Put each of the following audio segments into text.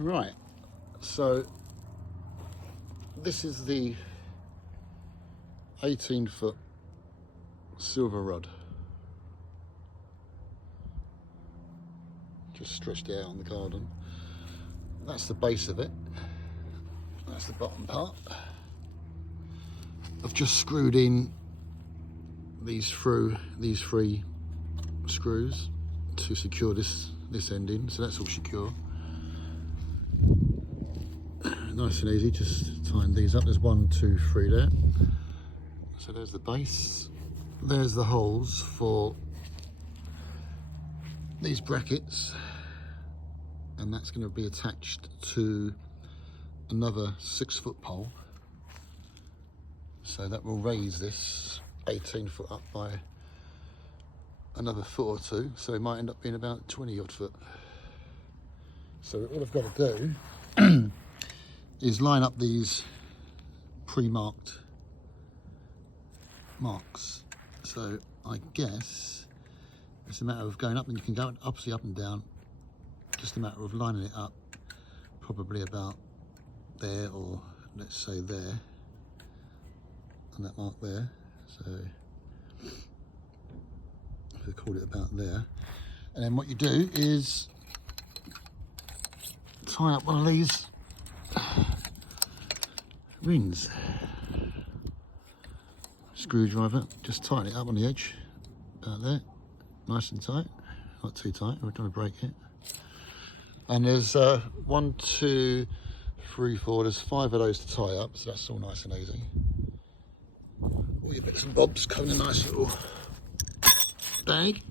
Right, so this is the 18-foot silver rod, just stretched out on the garden. That's the base of it. That's the bottom part. I've just screwed in these three screws to secure this end in, so that's all secure. Nice and easy, just tying these up. There's 1, 2, 3 there. So there's the base. There's the holes for these brackets, and that's going to be attached to another 6-foot pole. So that will raise this 18-foot up by another foot or two. So it might end up being about 20-odd foot. So all I've got to do is line up these pre-marked marks. So I guess it's a matter of going up, and you can go obviously up and down, just a matter of lining it up, probably about there, or let's say there, and that mark there. So we call it about there. And then what you do is tie up one of these rings. Screwdriver, just tighten it up on the edge, about there, nice and tight, not too tight, we don't want to break it. And there's 1, 2, 3, 4, there's 5 of those to tie up, so that's all nice and easy. All your bits and bobs come in a nice little bag,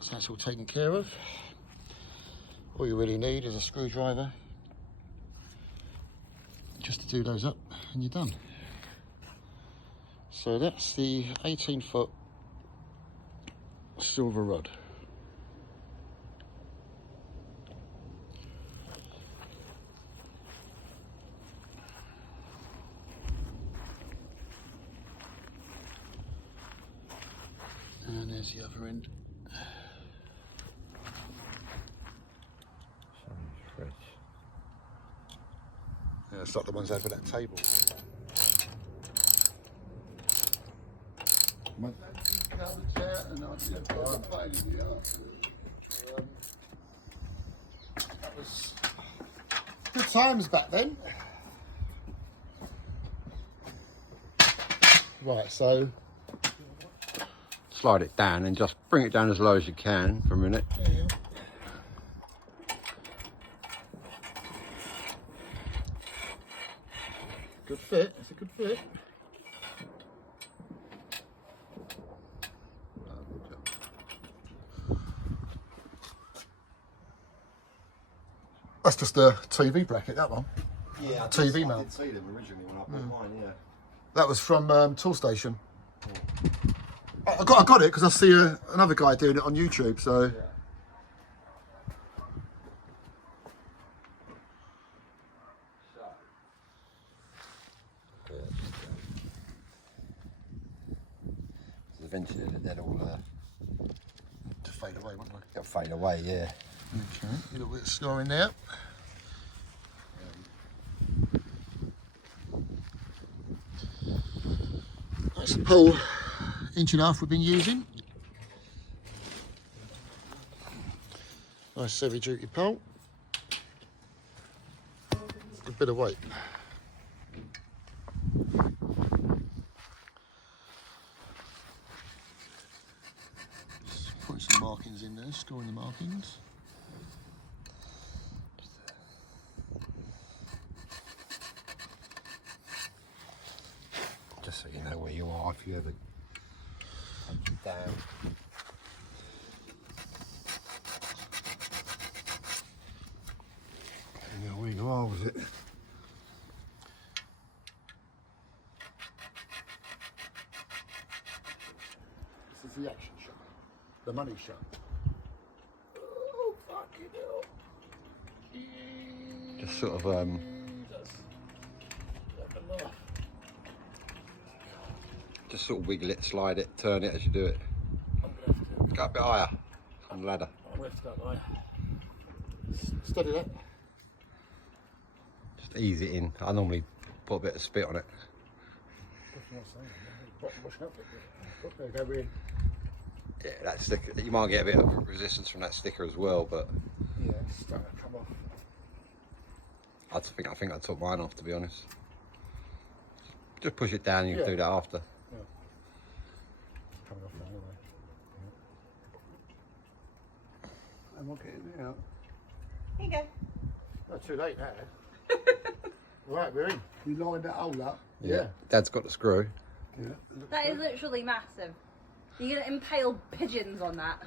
so that's all taken care of. All you really need is a screwdriver just to do those up, and you're done. So that's the 18-foot silver rod. And there's the other end. Yeah, it's like the ones over that table. That was good times back then. Right, so slide it down and just bring it down as low as you can for a minute. yeah. Good fit, it's a good fit. That's just a TV bracket, that one. Yeah, TV mount. I did see them originally when I bought mine, yeah. That was from Tool Station. I got it because I see another guy doing it on YouTube, so. Yeah. Eventually they'll all To fade away, won't they? they'll fade away, yeah. Okay, a little bit of scoring there. That's the pole, 1.5" we've been using. Nice heavy duty pole. A bit of weight. Just putting some markings in there, scoring the markings. Just so you know where you are if you ever punch it down. Yeah, where you are with it. This is the action shot, the money shot. Oh, fucking hell. Just sort of just sort of wiggle it, slide it, turn it as you do it. Go a bit higher on the ladder. I'm going to have to go higher. Steady that. Just ease it in. I normally put a bit of spit on it. Yeah, that sticker. You might get a bit of resistance from that sticker as well, but Yeah, it's starting to come off. I think I took mine off, to be honest. Just push it down. You can do that after. Yeah. Coming off now anyway. Yeah. And we'll get it out. Here you go. Not too late now. Right, we're in. You lined that hole up? Yeah. Dad's got the screw. Yeah. That is literally massive. You're going to impale pigeons on that.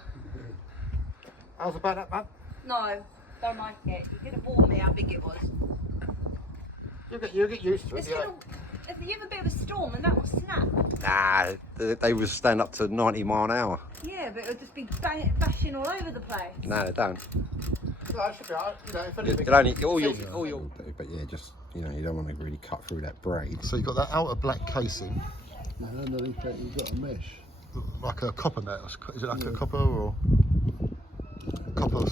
How's about that, man? No, don't like it. You could have warned me how big it was. You'll get used to it. It's gonna, if you have a bit of a storm and that will snap. Nah, they will stand up to 90 mile an hour. Yeah, but it would just be bashing all over the place. No, they don't. No, it should be alright. You know, if anything. You'll only, all you'll do, but yeah, just, you know, you don't want to really cut through that braid. So you've got that outer black casing. And underneath that you've got a mesh. Like a copper net. Is it like a copper or copper? I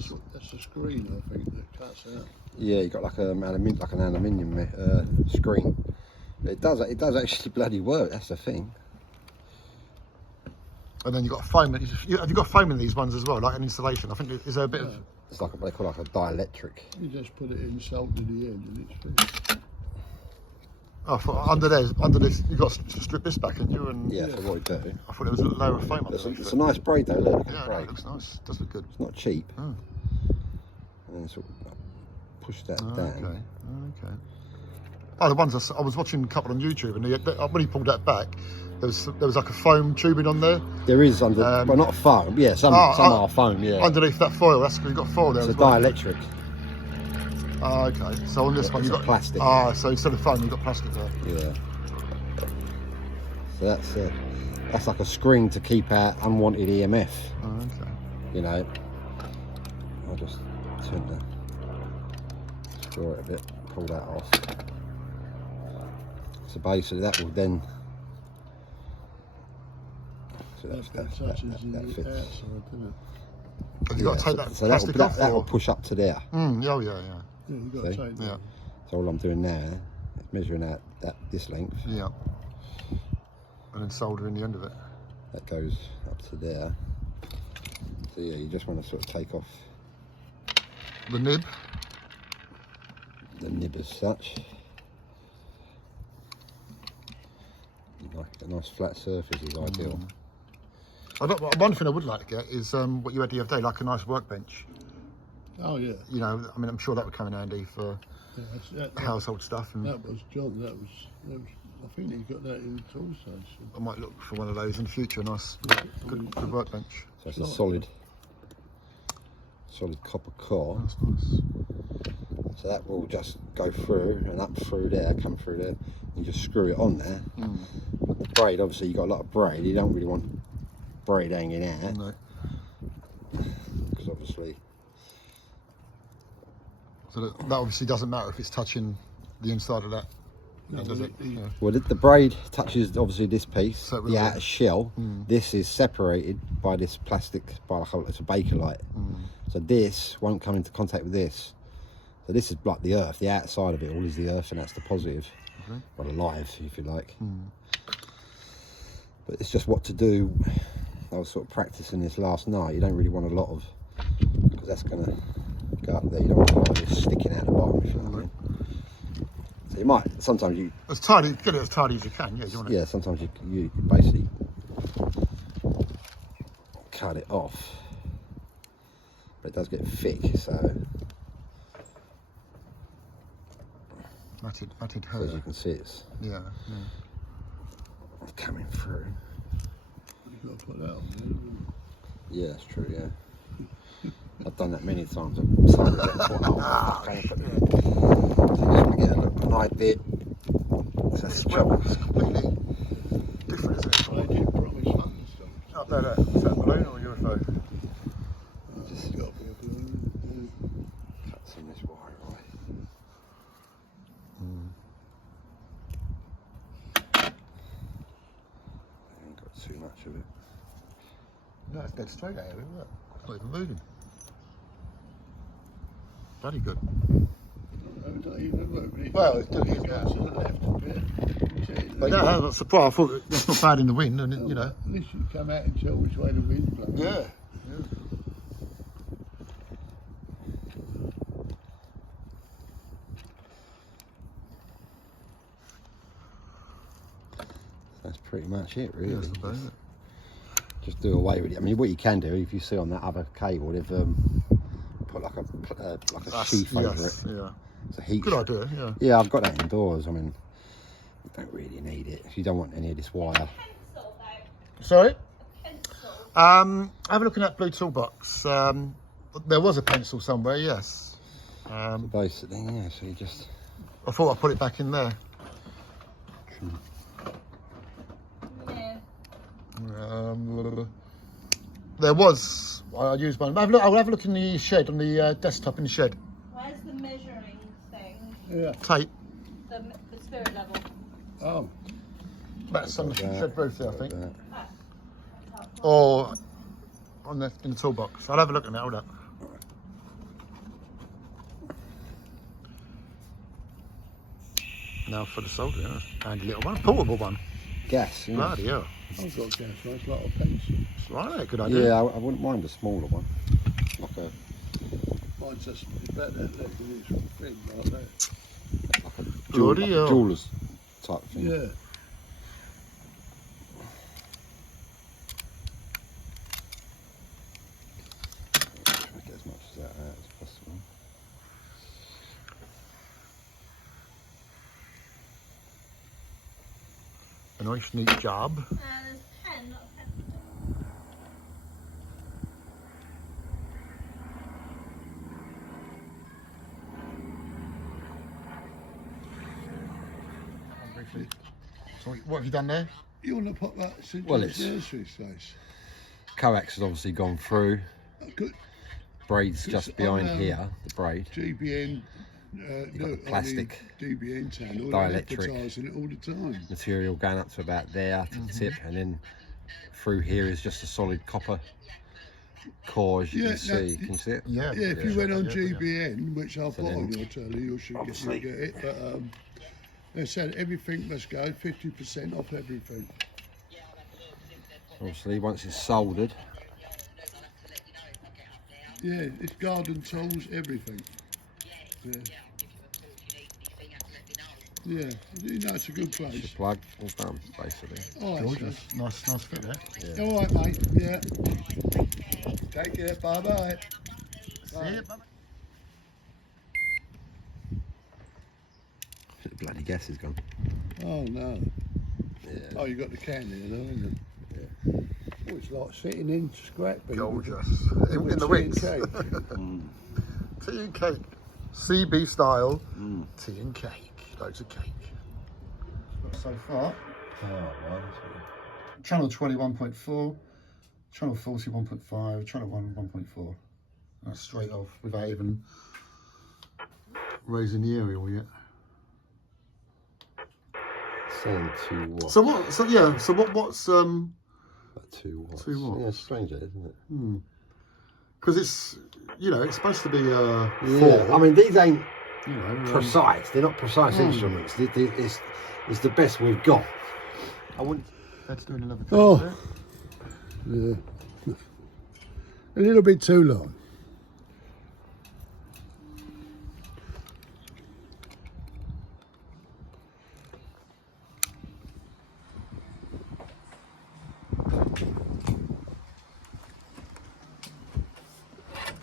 think that's a screen, I think, that cuts out. Yeah, you got like an aluminium screen. It does actually bloody work. That's the thing. And then you've got foam. Have you got foam in these ones as well, like an insulation? I think is there a bit of. It's like what they call like a dielectric. You just put it in salt to the end and it's finished. Oh, under this, you've got to strip this back, haven't you? And Yeah, for what we do. I thought it was a layer of foam underneath. It's a nice braid though. Look at the Yeah, no, braid. it looks nice. Does look good. It's not cheap. Oh. And then sort of push that down. Okay. Okay. Oh, the ones I was watching a couple on YouTube, and when he pulled that back, there was like a foam tubing on there. There is under, well, not foam. Yeah, some are foam. Yeah. Underneath that foil, you've got foil there. It's a as well. dielectric. Oh, okay. So on this one It's you've got plastic. Ah, so instead of foam, you've got plastic there. Yeah. So that's like a screen to keep out unwanted EMF. Oh, okay. You know. I'll just turn the screw it a bit, pull that off. So basically that will then. So That touches the fits. outside, doesn't it? Have you got to take that so plastic off? that will Or? push up to there. Yeah, yeah. Yeah, you've got to See? take that. Yeah. So all I'm doing now is measuring out this length. Yeah. And then soldering the end of it. That goes up to there. So yeah, you just want to sort of take off The nib. the nib as such. Like a nice flat surface is ideal. One thing I would like to get is what you had the other day, like a nice workbench. Oh yeah. You know, I mean, I'm sure that would come in handy for Yeah, household stuff. And that was John. That was. I think he's got that in the tool station. I might look for one of those in the future. Nice, good workbench. So it's a solid copper core. That's nice. So that will just go through and up through there, come through there. You just screw it on there. But the braid, obviously, you've got a lot of braid. You don't really want braid hanging out. No. Because obviously. So that obviously doesn't matter if it's touching the inside of that. No, does it? Yeah. Well, the braid touches obviously this piece, So it the will- outer shell. This is separated by this plastic, by like it's a bakelite. So this won't come into contact with this. So this is like the earth, the outside of it all is the earth, and that's the positive, or the live, if you like. But it's just what to do. I was sort of practicing this last night. You don't really want a lot of, because that's going to go up there. You don't want a lot of this sticking out the bottom, if you know what I mean. So you might, sometimes you... As tidy, get it as tidy as you can. Yeah, you want Yeah, sometimes you basically cut it off. But it does get thick, so... matted So as hair. you can see, it's Yeah. coming through. You've got to put that on there. Yeah, that's true, yeah. I've done that many times. I've started it and thought, oh, okay, but so you just want to get a nice bit. So that's the trouble. It's completely different, isn't it? I did promise thunderstorms. Up there, is that a balloon or UFO? Just got to be a balloon. Cuts in this wire right. I ain't got too much of it. No, it's dead straight out of it, isn't it? It's not even moving. Bloody good. not even moving. Well, it's doing it to now. the left a bit. But no, that's the problem. I thought that's not bad in the wind, and you know. At least you come out and tell which way the wind's blowing. Yeah. That's pretty much it, really. That's not bad, is it? Just do away with it. I mean, what you can do, if you see on that other cable, they've put like a sheath over it. Yeah. It's a heat. Good idea. Yeah. Yeah, I've got that indoors. I mean, you don't really need it if you don't want any of this wire. Sorry. Have a look in that blue toolbox. There was a pencil somewhere. Yes. Basically, yeah. So you just. I thought I put it back in there. Yeah. There was. I used one. I'll have a look in the shed, on the desktop in the shed. Where's the measuring thing? Yeah. Tape. The spirit level. Oh. That's on the shed roof there, I think. That. Or on in the toolbox. I'll have a look at that. Hold up. Now for the solder, yeah. Handy little one, portable one. Gas. Yeah. Bloody hell. I've got gas, right? It's like a pencil. It's right, good idea. Yeah, I wouldn't mind a smaller one. Like a Mine's just about that length and it's thin like that. Bloody hell. jeweler's type thing. Yeah. Get as much of that out as possible. A nice neat job. There's a pen, not a pen. Briefly. So what have you done there? You want to put that St. Well, John's it's- nursery space? Coax has obviously gone through. Good. Braid's Just just behind on, here, the braid. GBN. got the plastic DBN channel. dielectric. They're advertising it all the time. Material going up to about there to the tip, and then through here is just a solid copper core, as you Yeah, can see. Can you see it? Yeah. Yeah, if you yeah, went on yeah. GBN, which I'll So put on then, your telly, you should obviously- get it. But they said everything must go 50% off everything. Obviously, once it's soldered, Yeah, it's garden tools, everything. Yeah. Yeah, you know it's a good it's a place. plug, all done, basically. All right, Gorgeous. Nice fit there. sir. All right, mate. Yeah. Take care. Bye bye. See you. The bloody gas is gone. Oh no. Yeah. Oh, you got the can here, though, isn't it? Yeah. Oh, it's like sitting in scrap. bean with- Gorgeous. In with the tea and wings. cake. Tea and cake. CB style. Mm. Tea and cake. Loads of cake. So far, Oh, channel 21.4, channel 40 1.5, channel 1 1.4. That's straight off without even raising the aerial yet. Saying 2 watts. So what? So yeah. So what's About 2 watts. 2 watts. Yeah, it's strange, that, isn't it? because it's it's supposed to be Yeah. 4. I mean, these ain't you know, precise. They're not precise instruments. It's the best we've got. I wouldn't. Let's do another. Oh. There. Yeah. A little bit too long.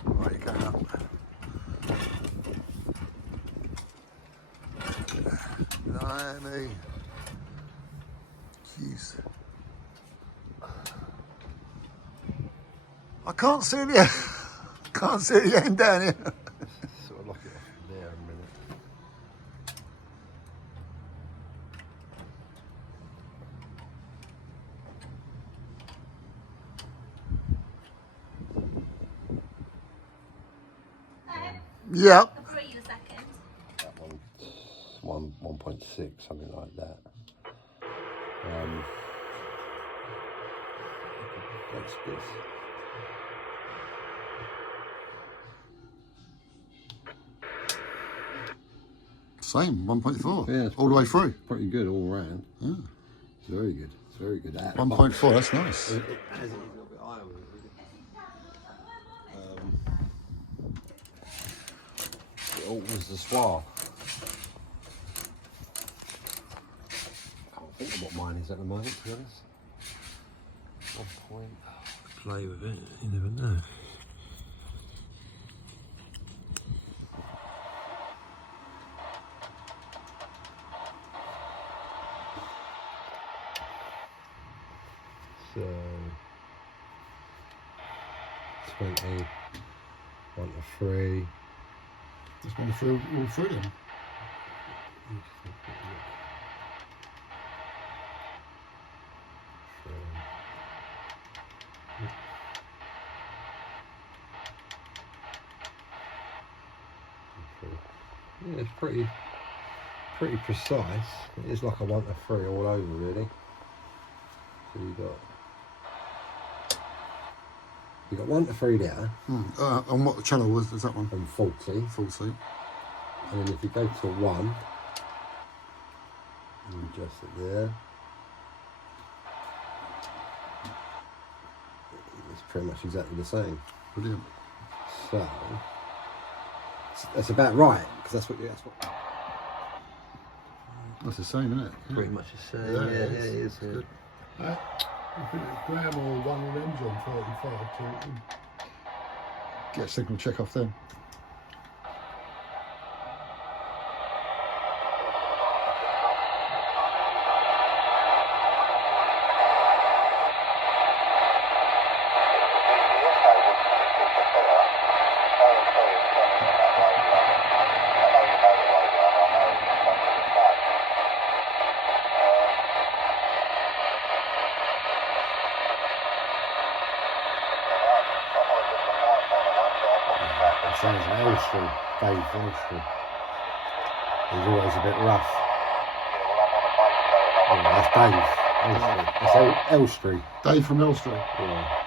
Right, go up. Blimey. Jeez. I can't see the can't see the end down here. Sort of lock it off there a minute. Yep. I'll throw you a second. That one, 1.6, something like that. That's this. Same, 1.4. Yeah, it's all the way through. Pretty good all round. Yeah. It's very good. It's very good. 1.4, that's nice. It has a little bit higher with it. It alters the swirl. I can't think of what mine is at the moment, to be honest. 1 point. Play with it, you never know. So 20, 1 to 3. Just want to through all through them. Yeah, it's pretty precise. It is like a 1 to 3 all over, really. So you got 1 to 3 there. And what channel was that one? And 40. 40. And then if you go to 1, and adjust it there. It's pretty much exactly the same. Brilliant. So that's about right, because that's what. That's the same, isn't it? Yeah. Pretty much the same. Yeah, Yeah, it it is. is. It's good. I think Graham or one of them's on 35 too. Get a signal check off them. Sounds like Elstree, Dave Elstree. He's always a bit rough. Yeah, that's Dave. Elstree. That's Elstree. Dave from Elstree. Yeah.